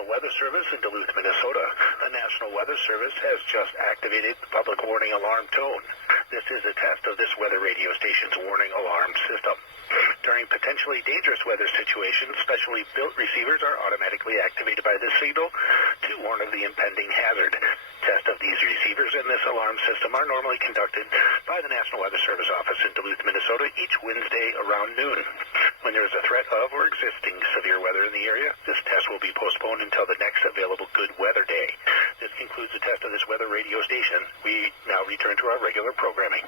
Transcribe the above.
National Weather Service in Duluth, Minnesota. The National Weather Service has just activated the public warning alarm tone. This is a test of this weather radio station's warning alarm system. During potentially dangerous weather situations, specially built receivers are automatically activated by this signal to warn of the impending hazard. Tests of these receivers and this alarm system are normally conducted by the National Weather Service office in Duluth, Minnesota each Wednesday around noon. When there is a threat of or existing severe weather in the area, this test will be postponed until the next available good weather day. This concludes the test of this weather radio station. We now return to our regular programming.